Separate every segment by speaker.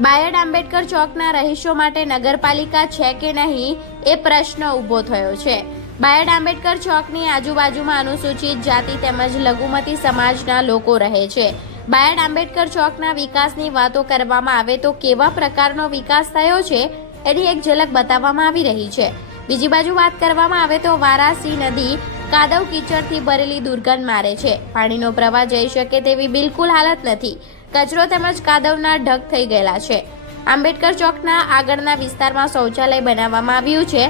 Speaker 1: બાયડ આંબેડકર ચોકના રહીશો માટે નગરપાલિકા છે કે નહીં એ પ્રશ્ન ઊભો થયો છે. બાયડ આંબેડકર ચોકની આજુબાજુમાં અનુસૂચિત જાતિ તેમજ લઘુમતી સમાજના લોકો રહે છે. બાયડ આંબેડકર ચોકના વિકાસની વાતો કરવામાં આવે તો કેવા પ્રકારનો વિકાસ થયો છે એની એક ઝલક બતાવવામાં આવી રહી છે. બીજી બાજુ વાત કરવામાં આવે તો વારાસી નદી કાદવ કીચડથી ભરેલી દુર્ગંધ મારે છે. પાણીનો પ્રવાહ જઈ શકે તેવી બિલકુલ હાલત નથી. કચરો તેમજ કાદવના ઢગ થઈ ગયેલા છે. આંબેડકર ચોકના આગળના વિસ્તારમાં શૌચાલય બનાવવામાં આવ્યું છે,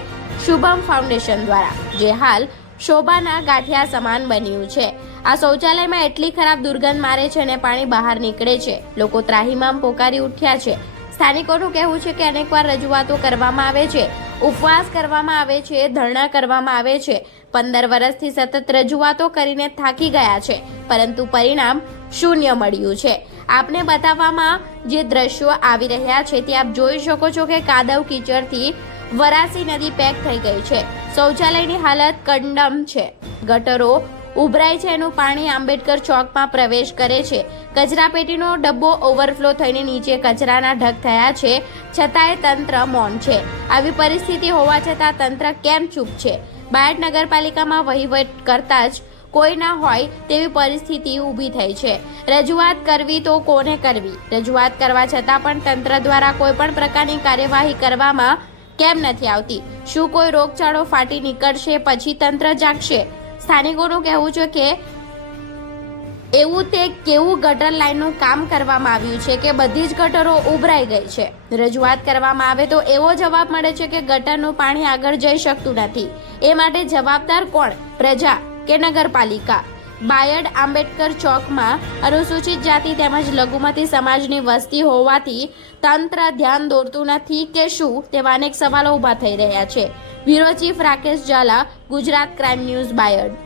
Speaker 1: શુભમ ફાઉન્ડેશન દ્વારા, જે હાલ શોભાના ગાંઠિયા સમાન બન્યું છે. આ શૌચાલયમાં એટલી ખરાબ દુર્ગંધ મારે છે અને પાણી બહાર નીકળે છે. લોકો ત્રાહીમામ પોકારી ઉઠ્યા છે. સ્થાનિકોનું કહેવું છે કે અનેકવાર રજૂઆતો કરવામાં આવે છે, ઉપવાસ કરવામાં આવે છે, ધરણા કરવામાં આવે છે. પંદર વર્ષથી સતત રજૂઆતો કરીને થાકી ગયા છે, પરંતુ પરિણામ શૂન્ય મળ્યું છે. આપને બતાવવામાં જે દ્રશ્યો આવી રહ્યા છે તે આપ જોઈ શકો છો કે કાદવ કીચડથી વરાસી નદી પેક થઈ ગઈ છે. શૌચાલયની હાલત કંડમ છે. ગટરો ઉભરાય છે એનું પાણી આંબેડકર ચોકમાં પ્રવેશ કરે છે. કચરાપેટીનો ડબ્બો ઓવરફ્લો થઈને નીચે કચરાના ઢગ થયા છે. છતાંય તંત્ર મૌન છે. આવી પરિસ્થિતિ હોવા છતાં તંત્ર કેમ ચૂપ છે? બાયડ નગરપાલિકામાં વહીવટ કરતા જ કોઈ ના હોય તેવી પરિસ્થિતિ ઊભી થઈ છે. રજૂઆત કરવી તો કોને કરવી? રજૂઆત કરવા છતાં પણ તંત્ર દ્વારા કોઈ પણ પ્રકારની કાર્યવાહી કરવામાં કેમ નથી આવતી? શું કોઈ રોગચાળો ફાટી નીકળશે પછી તંત્ર જાગશે? સ્થાનિકોનું કહેવું છે કે એવું તે કેવું ગટર લાઈનનું કામ કરવામાં આવ્યું છે કે બધી જ ગટરો ઉભરાઈ ગઈ છે. રજૂઆત કરવામાં આવે તો એવો જવાબ મળે છે કે ગટરનું પાણી આગળ જઈ શકતું નથી. એ માટે જવાબદાર કોણ? પ્રજા. કે નગરપાલિકા. બાયડ આંબેડકર ચોકમાં અનુસૂચિત જાતિ તેમજ લઘુમતી સમાજની વસ્તી હોવાથી તંત્ર ધ્યાન દોરતું નથી કે શું તેવા અનેક સવાલો ઊભા થઈ રહ્યા છે. Bureau chief Rakesh Jhala, Gujarat crime news Bayad.